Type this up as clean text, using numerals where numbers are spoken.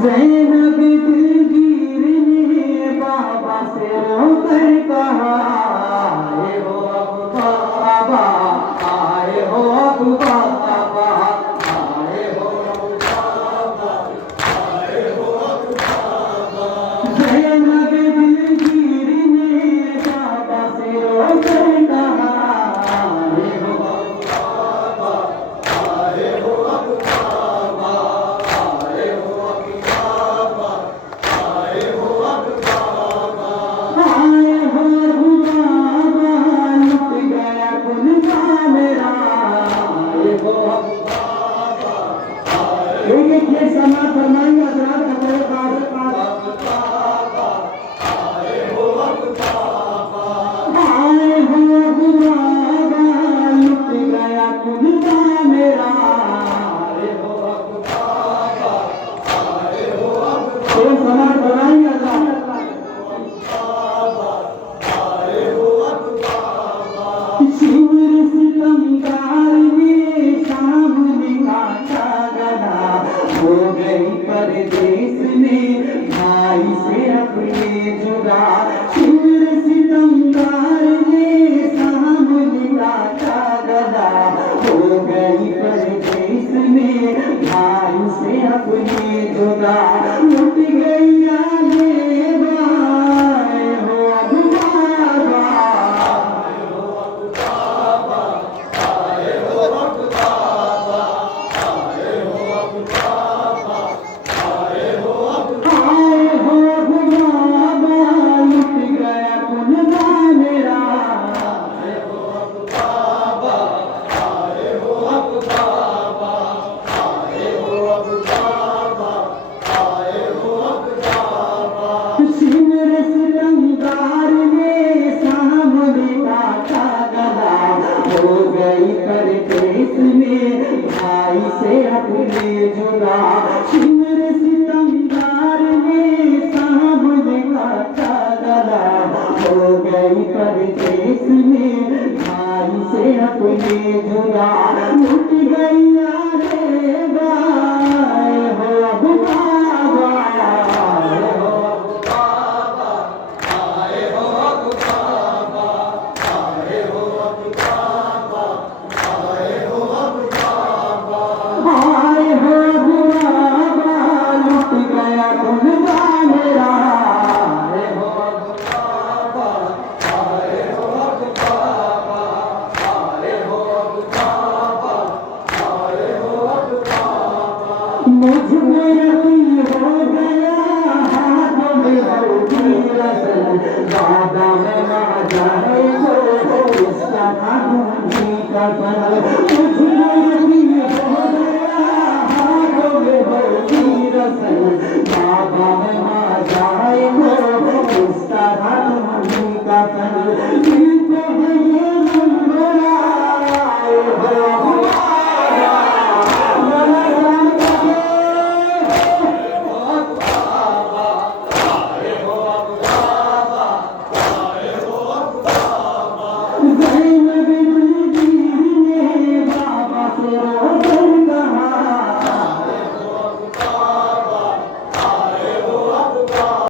ज़ैनब दिलगीर ने बाबा से रोकर कहा, आए हो अब बाबा, आए हो अब बाबा, आए हो अब बाबा, आए हो अब बाबा। ज़ैनब दिलगीर ने बाबा से रोकर कहा, आए हो अब बाबा, आए हो अब बाबा, आए हो अब बाबा, आए हो अब बाबा, आए हो अब बाबा, लुट गया कुनबा मेरा, आए हो अब बाबा, एक ये समाज फरमाएंगे हज़रात हमारे पास बाबा, आए हो अब बाबा, आए हो अब बाबा, लुट गया कुनबा मेरा, आए हो अब बाबा, आए हो अब बाबा। ये समाज फरमाएंगे अल्लाह, आए हो अब बाबा। शिवर सितमगार ने सामने काटा गला, हो गई परदेस में भाई से अपने जुदा। शिवर सितमगार ने सामने काटा गला, हो गई परदेस में भाई से अपने जुदा। लुट गई आगे बाएं हो अब बाबा, आए हो अब बाबा, आए हो अब बाबा, आए हो अब बाबा, आए हो अब बाबा, लुट गया कुनबा मेरा, आए हो अब बाबा, आए हो अब बाबा, आए हो अब बाबा, आए हो अब बाबा। शिवर सितमगार ने सामने काटा गला, हो गई परदेस में भाई से अपने जुदा। शिवर सितमगार ने सामने काटा गला, हो गई परदेस में भाई से अपने जुदा। लुट गई आगे बाएं हो अब बाबा, आए हो अब बाबा, आए हो अब बाबा, आए हो अब बाबा, आए हो अब बाबा, आए हो अब बाबा, लुट गया कुनबा मेरा, आए हो अब बाबा, आए हो अब बाबा, आए हो अब बाबा, आए हो अब बाबा। मुझको यकीन हो गया हाथों में होगी रसल, बाबा में ना जाए तो इसका कानूनी कफन। मुझको यकीन हो गया हाथों में होगी रसल, बाबा में ना जाए तो